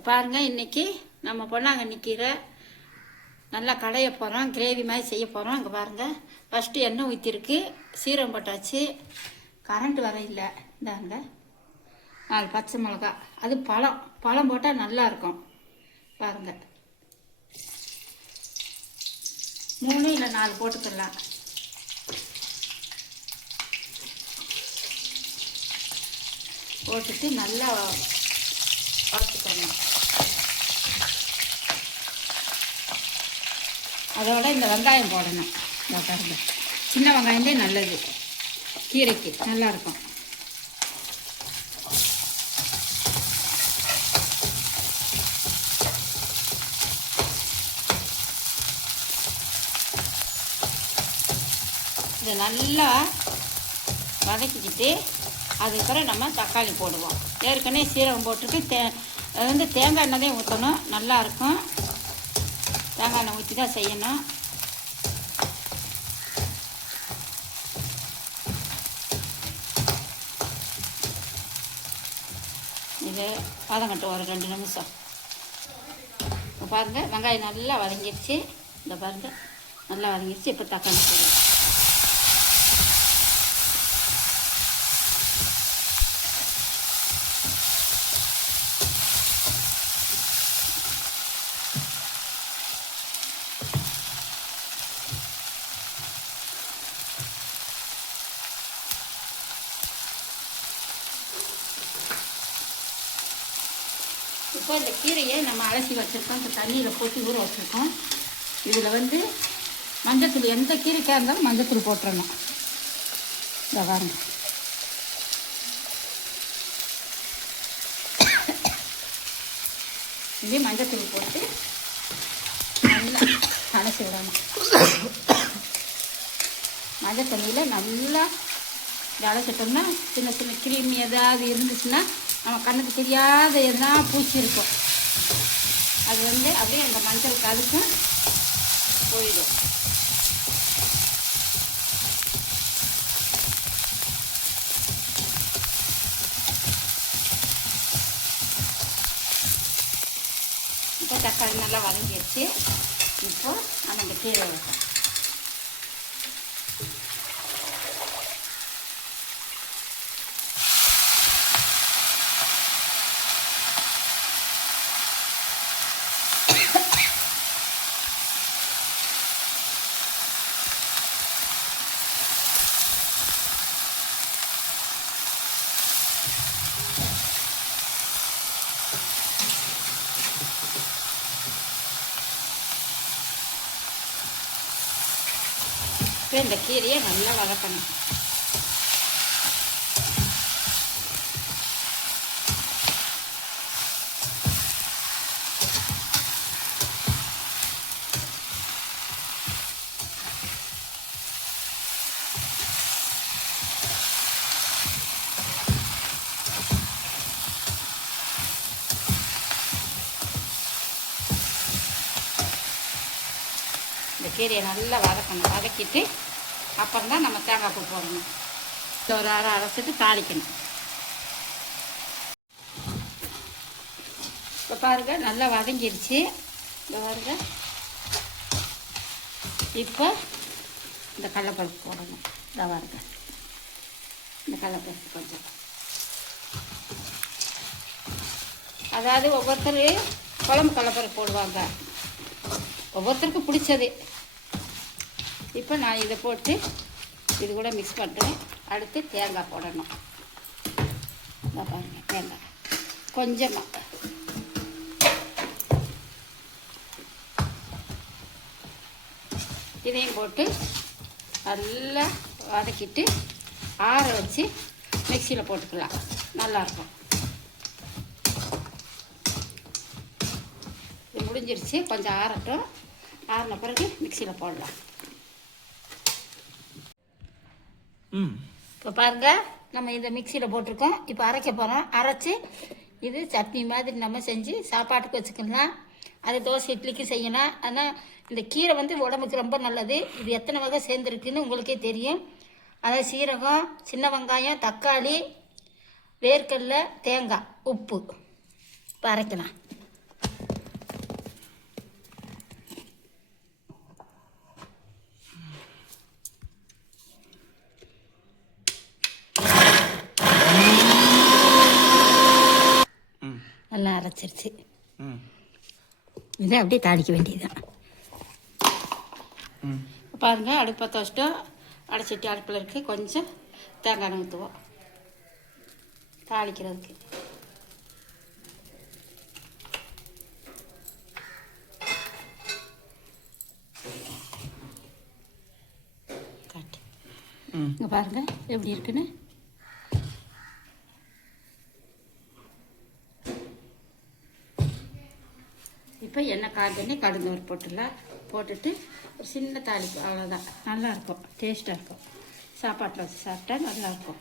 இப்போ பாருங்கள், இன்றைக்கி நம்ம பொன்னாங்கண்ணி கீரை நல்லா கடைய போகிறோம், கிரேவி மாதிரி செய்ய போகிறோம். இங்கே பாருங்கள், ஃபஸ்ட்டு எண்ணெய் ஊற்றிருக்கு, சீரகம் போட்டாச்சு, கரண்ட் வர இல்லை. இந்தாங்க 4 பச்சை மிளகா, அது பழம் போட்டால் நல்லாயிருக்கும். பாருங்கள், 3 இல்லை 4 போட்டுக்கலாம். போட்டுட்டு நல்லா வறுத்துக்கணும். அதோட இந்த வெங்காயம் போடணும். இந்த பாருங்க, சின்ன வெங்காயந்தே நல்லது, கீரைக்கு நல்லாயிருக்கும். இதை நல்லா வதக்கிக்கிட்டு அதுக்கப்புறம் நம்ம தக்காளி போடுவோம். ஏற்கனவே சீரகம் போட்டுருக்கு. அது வந்து தேங்காய் எண்ணெய் தான் ஊற்றணும், நல்லாயிருக்கும். தேங்காய் எண்ணெய் ஊற்றி தான் செய்யணும். இது வதங்கட்டும் ஒரு 2 நிமிஷம். இப்போ பாருங்கள், வெங்காயம் நல்லா வதங்கிடுச்சு. இந்த பாருங்கள், நல்லா வதங்கிடுச்சு. இப்போ தக்காளி போடுவோம். இப்போ இந்த கீரையை நம்ம அலசி வச்சுருக்கோம், இந்த தண்ணியில் போட்டு ஊற வச்சுருக்கோம். இதில் வந்து மஞ்சத்தூள், எந்த கீரைக்காக இருந்தாலும் மஞ்சத்தூள் போட்டுறணும். இந்த பாருங்க, இதே மஞ்சத்தூள் போட்டு நல்லா அலசி விடணும். மஞ்சள் தண்ணியில் நல்லா அலசிட்டோம்னா சின்ன சின்ன கிருமி ஏதாவது இருந்துச்சுன்னா, நம்ம கண்ணுக்கு தெரியாத எதுனா பூச்சி இருக்கும், அது வந்து அப்படியே அந்த மஞ்சள் கழுக்கும் போயிடும். இப்போ தக்காளி நல்லா வதங்கிடுச்சு. இப்போ நம்ம இந்த கீரை வைப்போம். இப்போ இந்த கீரையை நல்லா வதக்கணும். இந்த கீரையை நல்லா வதக்கணும். வதக்கிட்டு அப்புறம் தான் நம்ம தேங்காய் பூ போடணும். ஒரு அரை அரைச்சிட்டு தாளிக்கணும். இப்போ பாருங்க, நல்லா வதங்கிடுச்சு. இப்போ பாருங்க, இப்போ இந்த கடலைப்பருப்பு போடணும். இதை பாருங்க, இந்த கடலைப்பருப்பு கொஞ்சம், அதாவது ஒவ்வொருத்தர் குழம்பு கடலைப்பருப்பு போடுவாங்க, ஒவ்வொருத்தருக்கு பிடிச்சது. இப்போ நான் இதை போட்டு இது கூட மிக்ஸ் பண்ணுறேன். அடுத்து தேங்காய் போடணும். இதை பாருங்கள், தேங்காய் கொஞ்சமாக, இதையும் போட்டு நல்லா வதக்கிட்டு ஆற வச்சு மிக்சியில் போட்டுக்கலாம், நல்லாயிருக்கும். இது முடிஞ்சிருச்சு, கொஞ்சம் ஆறட்டும். ஆறின பிறகு மிக்சியில் போடலாம். இப்போ பாருங்கள், நம்ம இந்த மிக்சியில் போட்டிருக்கோம். இப்போ அரைக்க போகிறோம். அரைச்சி இது சட்னி மாதிரி நம்ம செஞ்சு சாப்பாட்டுக்கு வச்சுக்கலாம். அது தோசை இட்லிக்கு செய்யலாம். ஆனால் இந்த கீரை வந்து உடம்புக்கு ரொம்ப நல்லது. இது எத்தனை வகை சேர்ந்துருக்குன்னு உங்களுக்கே தெரியும். அதாவது சீரகம், சின்ன வெங்காயம், தக்காளி, வேர்க்கடலை, தேங்காய், உப்பு. இப்போ அரைக்கலாம். நல்லா அரைச்சிருச்சு. இதை அப்படியே தாளிக்க வேண்டியதுதான். பாருங்கள், அடுப்பை வச்சுட்டோம். அடைச்சிட்டு அடுப்பில் இருக்குது. கொஞ்சம் தேங்காய் எண்ணெய் ஊற்றுவோம் தாளிக்கிறதுக்கு. காட்டு இங்கே பாருங்கள் எப்படி இருக்குன்னு. இப்போ எண்ணெய் காய்கறி கடுந்தோறு போட்டுடலாம். போட்டுட்டு ஒரு சின்ன தாளிப்பு, அவ்வளோதான். நல்லாயிருக்கும், டேஸ்ட்டாக இருக்கும். சாப்பாட்டில் வச்சு சாப்பிட்டா நல்லாயிருக்கும்.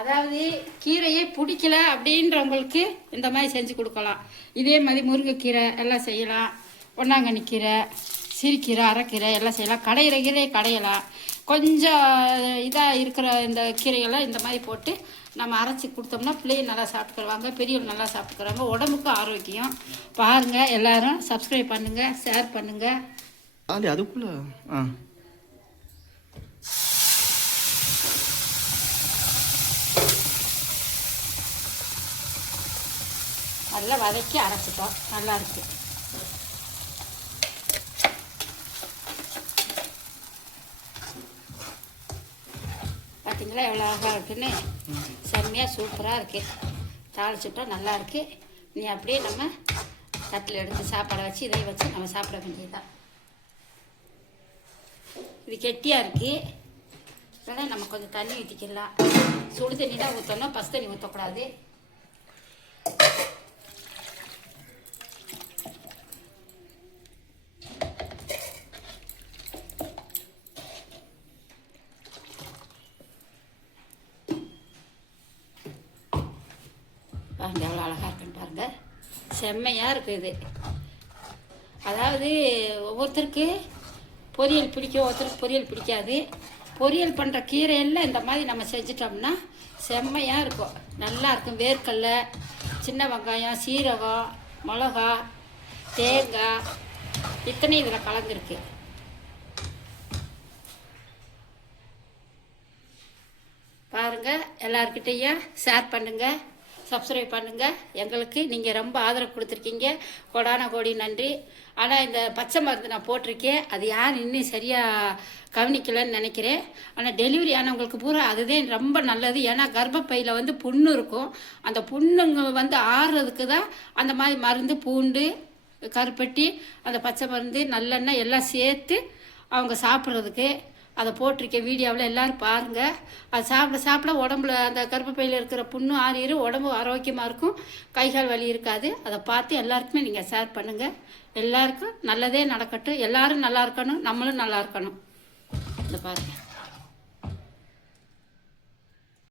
அதாவது கீரையே பிடிக்கல அப்படின்றவங்களுக்கு இந்த மாதிரி செஞ்சு கொடுக்கலாம். இதே மாதிரி முருங்கைக்கீரை எல்லாம் செய்யலாம். பொன்னாங்கண்ணி கீரை, சிறுக்கீரை, அரைக்கீரை எல்லாம் செய்யலாம். கடையிற கீரை கடையலாம். கொஞ்சம் இதாக இருக்கிற இந்த கீரையெல்லாம் இந்த மாதிரி போட்டு நம்ம அரைச்சி கொடுத்தோம்னா பிள்ளைங்க நல்லா சாப்பிட்டுக்குறாங்க, பெரியவங்க நல்லா சாப்பிட்டுக்கிறாங்க. உடம்புக்கும் ஆரோக்கியம். பாருங்கள், எல்லோரும் சப்ஸ்கிரைப் பண்ணுங்கள், ஷேர் பண்ணுங்கள். அதுக்குள்ள நல்லா வதக்கி அரைச்சிட்டோம். நல்லா இருக்கு. பார்த்தீங்களா எவ்வளோ அழகாக இருக்குன்னு? செம்மையாக சூப்பராக இருக்குது. தாளிச்சுட்டோம், நல்லா இருக்குது. நீ அப்படியே நம்ம தட்டில் எடுத்து சாப்பாடை வச்சு இதை வச்சு நம்ம சாப்பிட வேண்டியதுதான். இது கெட்டியாக இருக்குது. வேணால் நம்ம கொஞ்சம் தண்ணி ஊற்றிக்கலாம். சுடு தண்ணி தான் ஊற்றணும், பசு தண்ணி ஊற்றக்கூடாது. பாருங்கள் எவ்வளோ அழகாக இருக்குன்னு பாருங்கள். செம்மையாக இருக்குது இது. அதாவது ஒவ்வொருத்தருக்கு பொரியல் பிடிக்கும், ஒருத்தருக்கு பொரியல் பிடிக்காது. பொரியல் பண்ணுற கீரையெல்லாம் இந்த மாதிரி நம்ம செஞ்சிட்டோம்னா செம்மையாக இருக்கும், நல்லா இருக்கும். வேர்க்கடலை, சின்ன வெங்காயம், சீரகம், மிளகா, தேங்காய் இத்தனை இதில் கலந்துருக்கு. பாருங்கள், எல்லாருக்கிட்டையும் ஷேர் பண்ணுங்கள், சப்ஸ்கிரைப் பண்ணுங்கள். எங்களுக்கு நீங்கள் ரொம்ப ஆதரவு கொடுத்துருக்கீங்க. கோடான கோடி நன்றி. ஆனால் இந்த பச்சை மருந்து நான் போட்டிருக்கேன், அது யார் இன்னும் சரியாக கவனிக்கலைன்னு நினைக்கிறேன். ஆனால் டெலிவரி ஆனவங்களுக்கு பூரா அதுதான் ரொம்ப நல்லது. ஏன்னா கர்ப்பப்பையில் வந்து புண்ணு இருக்கும். அந்த புண்ணுங்க வந்து ஆறுறதுக்கு தான் அந்த மாதிரி மருந்து, பூண்டு, கருப்பட்டி, அந்த பச்சை மருந்து, நல்லெண்ணெய் எல்லாம் சேர்த்து அவங்க சாப்பிட்றதுக்கு அதை போட்டிருக்கேன் வீடியோவில். எல்லோரும் பாருங்கள். அது சாப்பிட சாப்பிட உடம்புல அந்த கர்ப்பப்பையில் இருக்கிற புண்ணு ஆறிடும், உடம்பு ஆரோக்கியமாக இருக்கும், கைகால் வலி இருக்காது. அதை பார்த்து எல்லாருக்குமே நீங்கள் ஷேர் பண்ணுங்கள். எல்லாருக்கும் நல்லதே நடக்கட்டும். எல்லோரும் நல்லா இருக்கணும், நம்மளும் நல்லா இருக்கணும். இந்த பாருங்கள்.